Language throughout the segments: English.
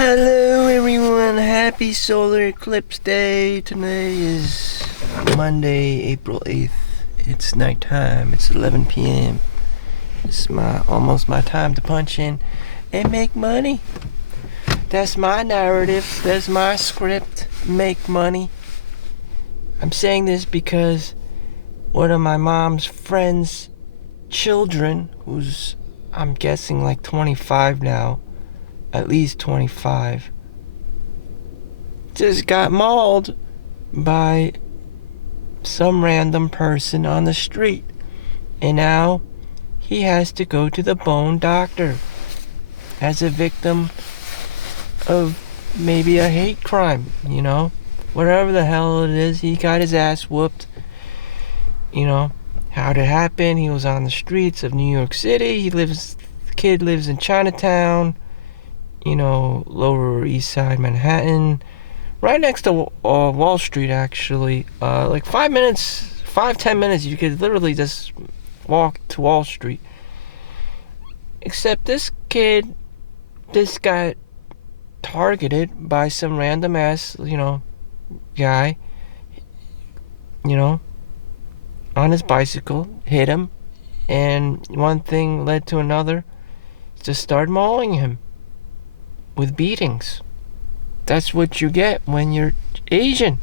Hello everyone, happy solar eclipse day. Today is Monday, April 8th. It's nighttime, it's 11 p.m. It's almost my time to punch in and make money. That's my narrative, that's my script, make money. I'm saying this because one of my mom's friends' children, who's I'm guessing like 25 now, at least 25, just got mauled by some random person on the street. And now he has to go to the bone doctor as a victim of maybe a hate crime, Whatever the hell it is, he got his ass whooped. How'd it happen? He was on the streets of New York City. The kid lives in Chinatown, Lower East Side Manhattan, right next to Wall Street, actually. Like 10 minutes, you could literally just walk to Wall Street. Except this kid just got targeted by some random ass, guy, on his bicycle, hit him, and one thing led to another. Just started mauling him with beatings. That's what you get when you're Asian,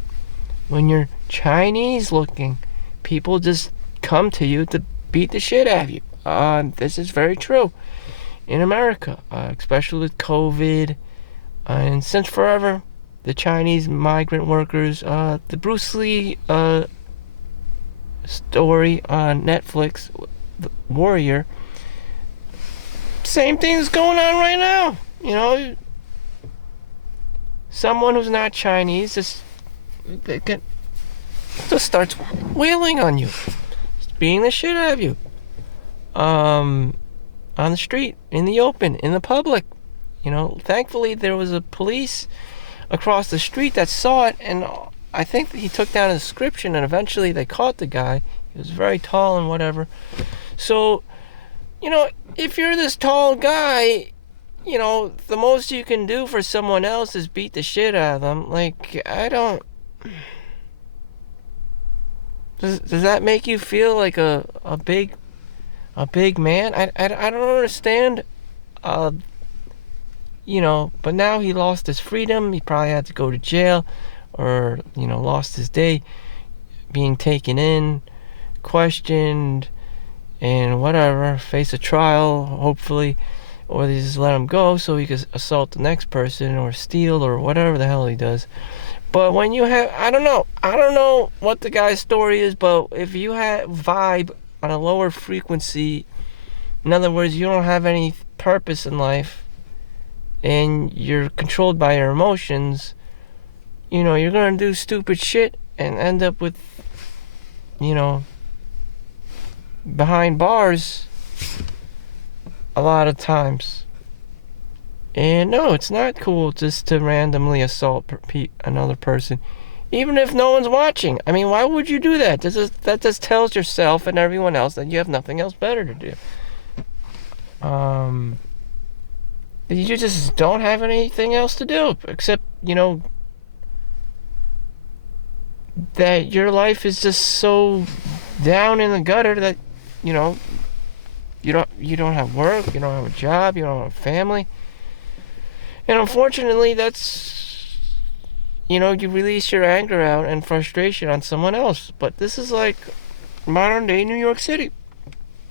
when you're Chinese looking. People just come to you to beat the shit out of you. This is very true in America, especially with COVID, and since forever, the Chinese migrant workers, the Bruce Lee story on Netflix, the Warrior. Same thing's going on right now. Someone who's not Chinese just starts wailing on you, just beating the shit out of you, on the street, in the open, in the public. Thankfully there was a police across the street that saw it, and I think he took down a description, and eventually they caught the guy. He was very tall and whatever. So, if you're this tall guy, the most you can do for someone else is beat the shit out of them. Like, does that make you feel like a big man? I don't understand. But now he lost his freedom. He probably had to go to jail, or lost his day being taken in, questioned, and whatever, face a trial, hopefully, or they just let him go so he could assault the next person or steal or whatever the hell he does. But when you have, I don't know what the guy's story is, but if you have vibe on a lower frequency, in other words, you don't have any purpose in life, and you're controlled by your emotions, you're gonna do stupid shit and end up with, behind bars a lot of times. And no, it's not cool just to randomly assault another person, even if no one's watching. I mean, why would you do that? That just tells yourself and everyone else that you have nothing else better to do. You just don't have anything else to do except, that your life is just so down in the gutter that, you don't have work, you don't have a job, you don't have a family. And unfortunately, that's, you release your anger out and frustration on someone else. But this is like modern day New York City,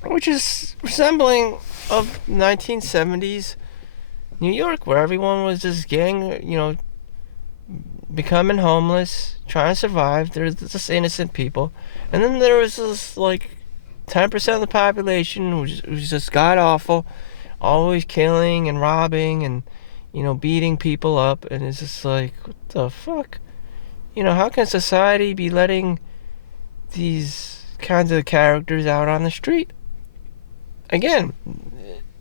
which is resembling of 1970s New York, where everyone was just becoming homeless, trying to survive. There's just innocent people. And then there was this, 10% of the population who's just god-awful, always killing and robbing and, beating people up. And it's just like, what the fuck? How can society be letting these kinds of characters out on the street? Again,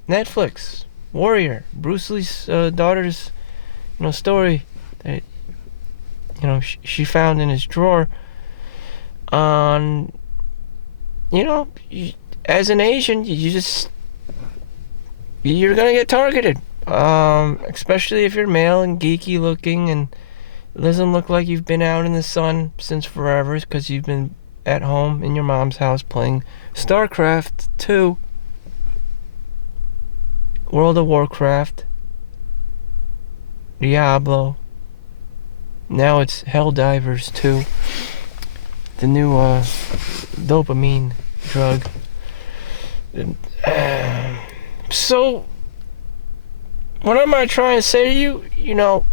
Netflix, Warrior, Bruce Lee's daughter's, story that, she found in his drawer. On, as an Asian, you're gonna get targeted. Especially if you're male and geeky looking and it doesn't look like you've been out in the sun since forever because you've been at home in your mom's house playing StarCraft 2, World of Warcraft, Diablo. Now it's Helldivers 2, the new dopamine drug. So, what am I trying to say to you? You know,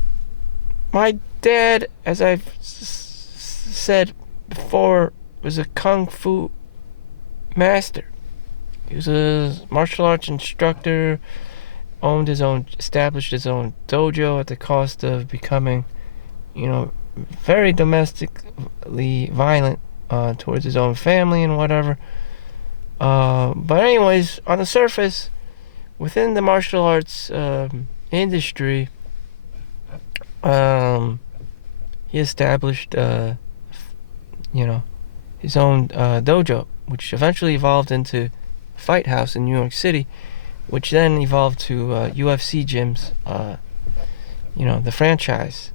my dad, as I've said before, was a kung fu master. He was a martial arts instructor, established his own dojo at the cost of becoming, very domestically violent towards his own family and whatever. But anyways, on the surface, within the martial arts industry, he established, his own dojo, which eventually evolved into Fight House in New York City, which then evolved to UFC gyms, the franchise.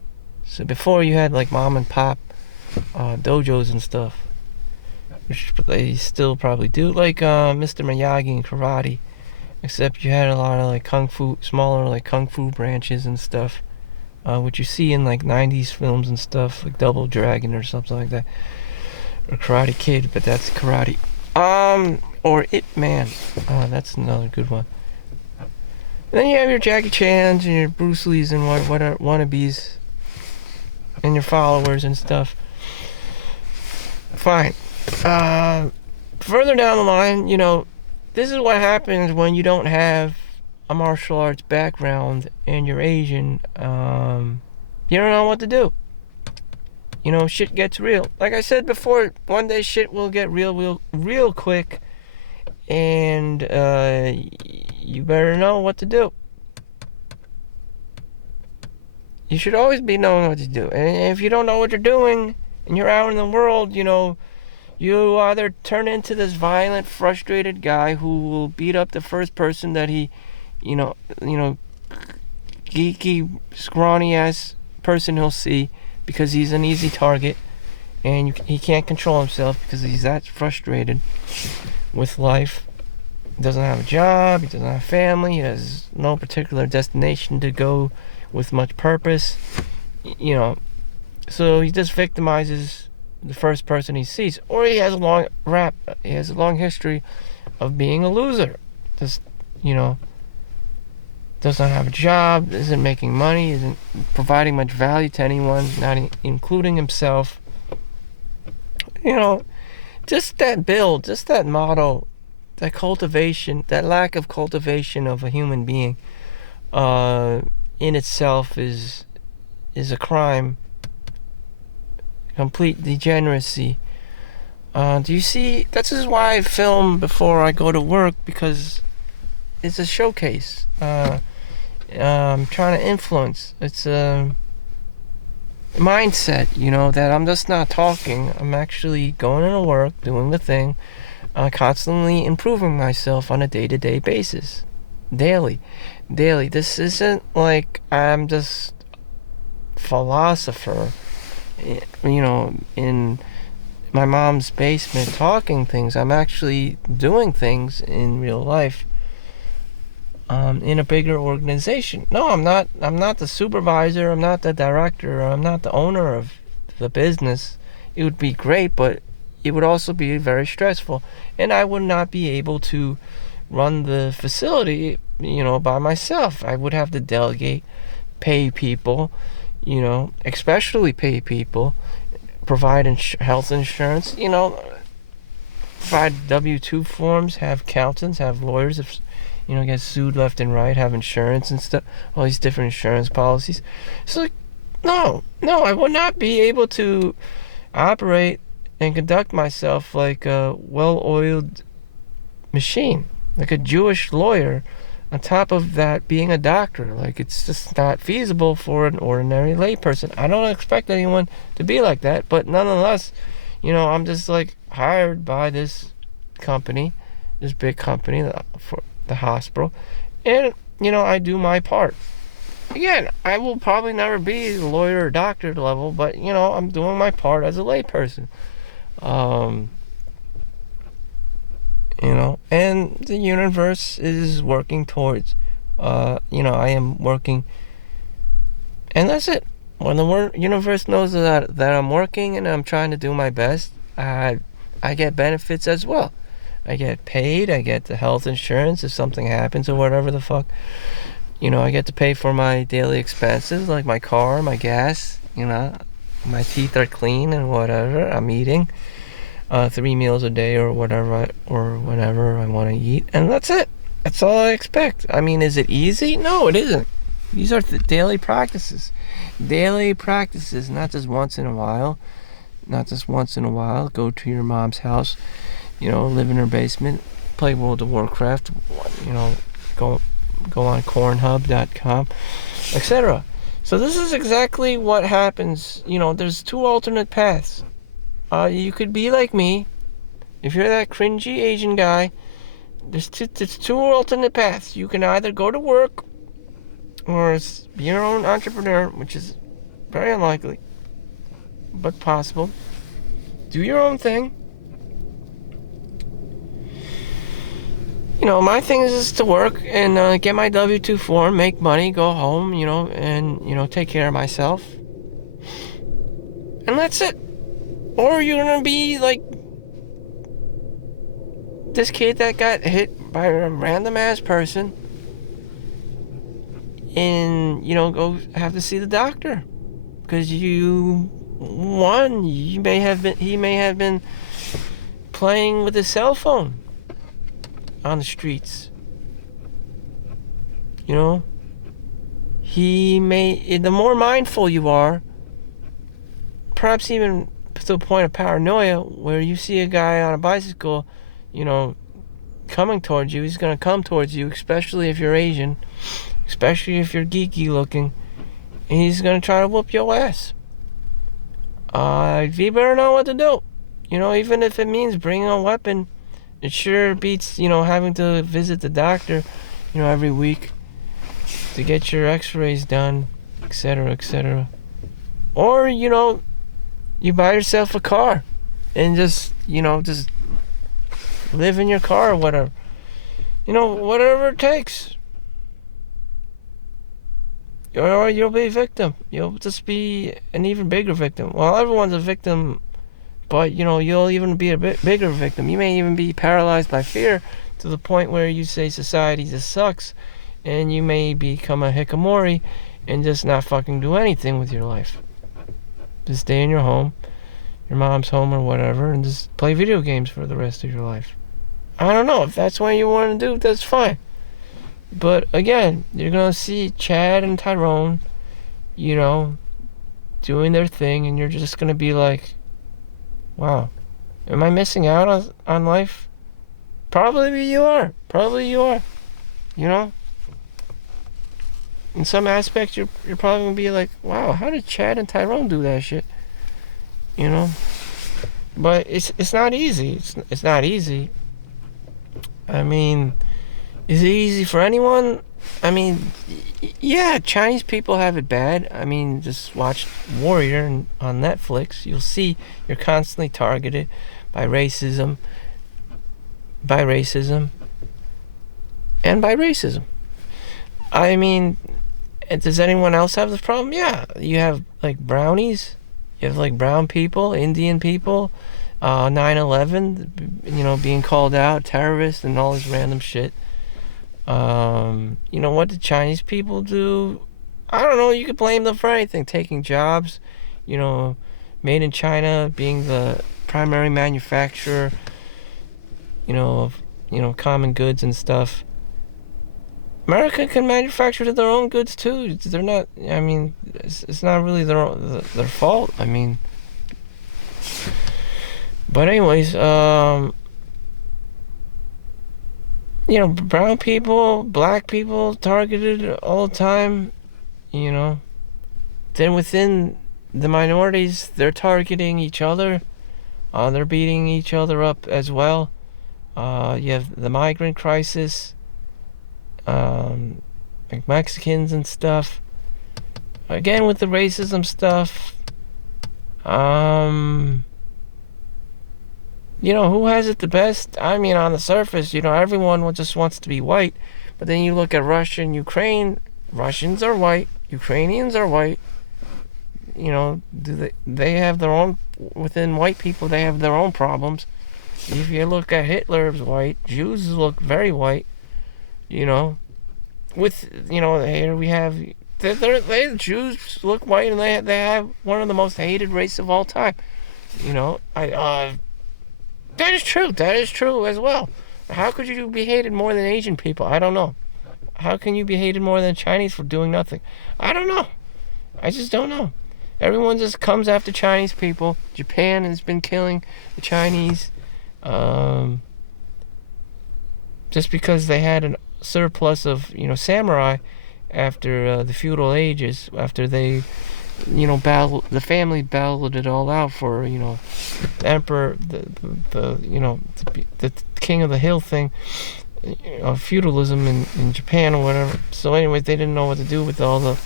So before you had like mom and pop dojos and stuff, which they still probably do, like Mr. Miyagi and karate, except you had a lot of like smaller like kung fu branches and stuff, which you see in like 90s films and stuff, like Double Dragon or something like that, or Karate Kid, but that's karate. Or Ip Man, that's another good one. And then you have your Jackie Chans and your Bruce Lees and what wannabes and your followers and stuff. Fine. Further down the line, this is what happens when you don't have a martial arts background and you're Asian. You don't know what to do. Shit gets real. Like I said before, one day shit will get real quick, and you better know what to do. You should always be knowing what to do. And if you don't know what you're doing and you're out in the world, you either turn into this violent, frustrated guy who will beat up the first person that he, geeky, scrawny ass person he'll see because he's an easy target and he can't control himself because he's that frustrated with life. He doesn't have a job, he doesn't have a family, he has no particular destination to go with much purpose, so he just victimizes the first person he sees. Or he has a long history of being a loser. Just, doesn't have a job, isn't making money, isn't providing much value to anyone, not including himself. Just that build, just that model, that cultivation, that lack of cultivation of a human being in itself is a crime. Complete degeneracy. Do you see? This is why I film before I go to work, because it's a showcase. I'm trying to influence. It's a mindset, that I'm just not talking. I'm actually going into work, doing the thing, constantly improving myself on a day-to-day basis. Daily. This isn't like I'm just philosopher, in my mom's basement talking things. I'm actually doing things in real life, in a bigger organization. No, I'm not the supervisor, I'm not the director, I'm not the owner of the business. It would be great, but it would also be very stressful, and I would not be able to run the facility, by myself. I would have to delegate, pay people, especially pay people, provide health insurance, provide W-2 forms, have accountants, have lawyers, if get sued left and right, have insurance and stuff, all these different insurance policies. So, no, I would not be able to operate and conduct myself like a well-oiled machine, like a Jewish lawyer, on top of that being a doctor. Like, it's just not feasible for an ordinary layperson. I don't expect anyone to be like that, but nonetheless, I'm just like hired by this company, this big company, for the hospital, and I do my part. Again, I will probably never be the lawyer or doctor level, but, I'm doing my part as a layperson. And the universe is working towards, I am working, and that's it. When the universe knows that I'm working and I'm trying to do my best, I get benefits as well. I get paid, I get the health insurance if something happens or whatever the fuck. I get to pay for my daily expenses like my car, my gas, my teeth are clean and whatever. I'm eating 3 meals a day or whatever I want to eat, and that's it. That's all I expect. I mean, is it easy? No, it isn't. These are daily practices. Daily practices, not just once in a while. Not just once in a while. Go to your mom's house, live in her basement, play World of Warcraft, go on cornhub.com, etc. So this is exactly what happens. There's two alternate paths. You could be like me. If you're that cringy Asian guy, there's two alternate paths. You can either go to work or be your own entrepreneur, which is very unlikely, but possible. Do your own thing. My thing is just to work and get my W-2 form, make money, go home, and, take care of myself. And that's it. Or you're going to be like this kid that got hit by a random ass person and, go have to see the doctor. Because he may have been playing with his cell phone on the streets. The more mindful you are, perhaps even to a point of paranoia, where you see a guy on a bicycle, coming towards you, he's going to come towards you, especially if you're Asian, especially if you're geeky looking, and he's going to try to whoop your ass. You better know what to do. Even if it means bringing a weapon, it sure beats, having to visit the doctor, every week to get your x-rays done, etc., etc. Or, you buy yourself a car and just live in your car or whatever. Whatever it takes. Or you'll be a victim. You'll just be an even bigger victim. Well, everyone's a victim, but, you'll even be a bit bigger victim. You may even be paralyzed by fear to the point where you say society just sucks, and you may become a hikikomori and just not fucking do anything with your life. Just stay in your home, your mom's home or whatever, and just play video games for the rest of your life. I don't know. If that's what you want to do, that's fine. But again, you're going to see Chad and Tyrone, doing their thing, and you're just going to be like, wow, am I missing out on life? Probably you are. In some aspects, you're probably going to be like, wow, how did Chad and Tyrone do that shit? But it's not easy. It's not easy. I mean, is it easy for anyone? I mean, yeah, Chinese people have it bad. I mean, just watch Warrior on Netflix. You'll see you're constantly targeted by racism. I mean, does anyone else have this problem? Yeah, you have like brownies. You have like brown people, Indian people, 9/11, being called out, terrorists, and all this random shit. What did Chinese people do? I don't know. You could blame them for anything. Taking jobs, made in China, being the primary manufacturer, of common goods and stuff. America can manufacture their own goods too. They're not. I mean, it's not really their fault. I mean, but anyways, brown people, black people targeted all the time. Then within the minorities, they're targeting each other. They're beating each other up as well. You have the migrant crisis. like Mexicans and stuff. Again, with the racism stuff, who has it the best? I mean, on the surface, everyone just wants to be white. But then you look at Russia and Ukraine. Russians are white. Ukrainians are white. They have their own, within white people, they have their own problems. If you look at Hitler's white, Jews look very white. Here we have, the Jews look white, and they have one of the most hated race of all time. That is true. That is true as well. How could you be hated more than Asian people? I don't know. How can you be hated more than Chinese for doing nothing? I don't know. I just don't know. Everyone just comes after Chinese people. Japan has been killing the Chinese just because they had a surplus of, samurai after the feudal ages, after they, the family battled it all out for, the emperor, the king of the hill thing, feudalism in Japan or whatever. So anyways, they didn't know what to do with all the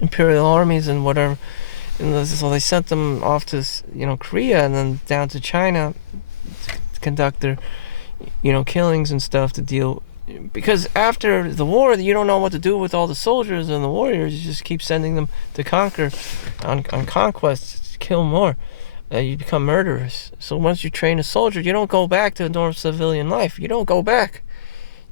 imperial armies and whatever, and so they sent them off to Korea and then down to China to conduct their killings and stuff, to deal, because after the war you don't know what to do with all the soldiers and the warriors. You just keep sending them to conquer on conquest, to kill more. You become murderous. So once you train a soldier, you don't go back to normal civilian life. You don't go back.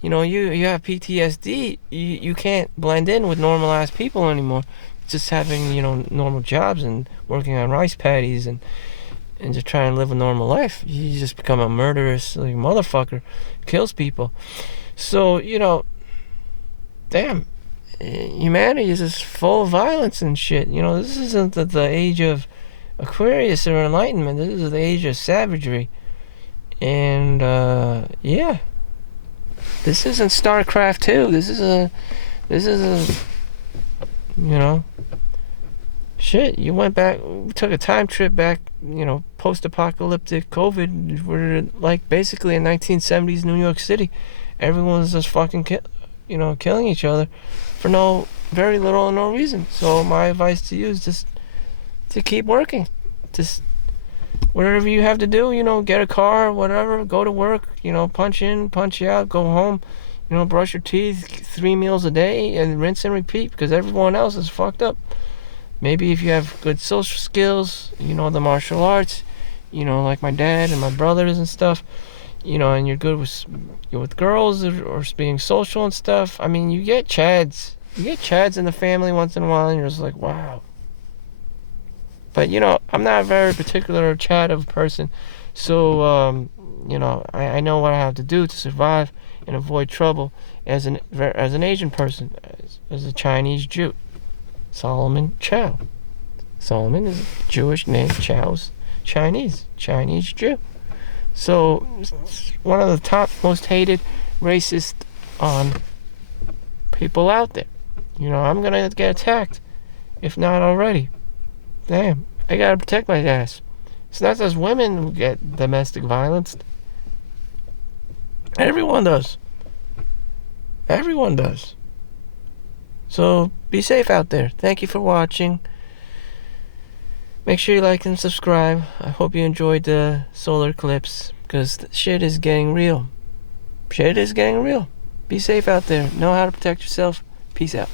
You have PTSD. You can't blend in with normal ass people anymore. Just having normal jobs and working on rice paddies and just trying to live a normal life. You just become a murderous motherfucker, kills people. So damn, humanity is just full of violence and shit. This isn't the age of Aquarius or Enlightenment. This is the age of savagery. And yeah, this isn't StarCraft 2. This is a shit. You went back, took a time trip back, post-apocalyptic COVID, where like basically in 1970s New York City, everyone was just fucking killing each other for very little or no reason. So my advice to you is just to keep working. Just whatever you have to do, get a car, whatever, go to work, punch in, punch out, go home, brush your teeth 3 meals a day and rinse and repeat, because everyone else is fucked up. Maybe if you have good social skills, the martial arts, like my dad and my brothers and stuff, and you're good with girls or being social and stuff. I mean, you get chads. You get chads in the family once in a while, and you're just like, wow. But, I'm not a very particular chad of a person. So, I know what I have to do to survive and avoid trouble as an Asian person, as a Chinese Jew. Solomon Chau. Solomon is a Jewish name. Chau's Chinese Jew. So, one of the top most hated racist people out there. I'm gonna get attacked, if not already. Damn, I gotta protect my ass. It's not just women who get domestic violence. Everyone does. Everyone does. So, be safe out there. Thank you for watching. Make sure you like and subscribe. I hope you enjoyed the solar eclipse, because shit is getting real. Shit is getting real. Be safe out there. Know how to protect yourself. Peace out.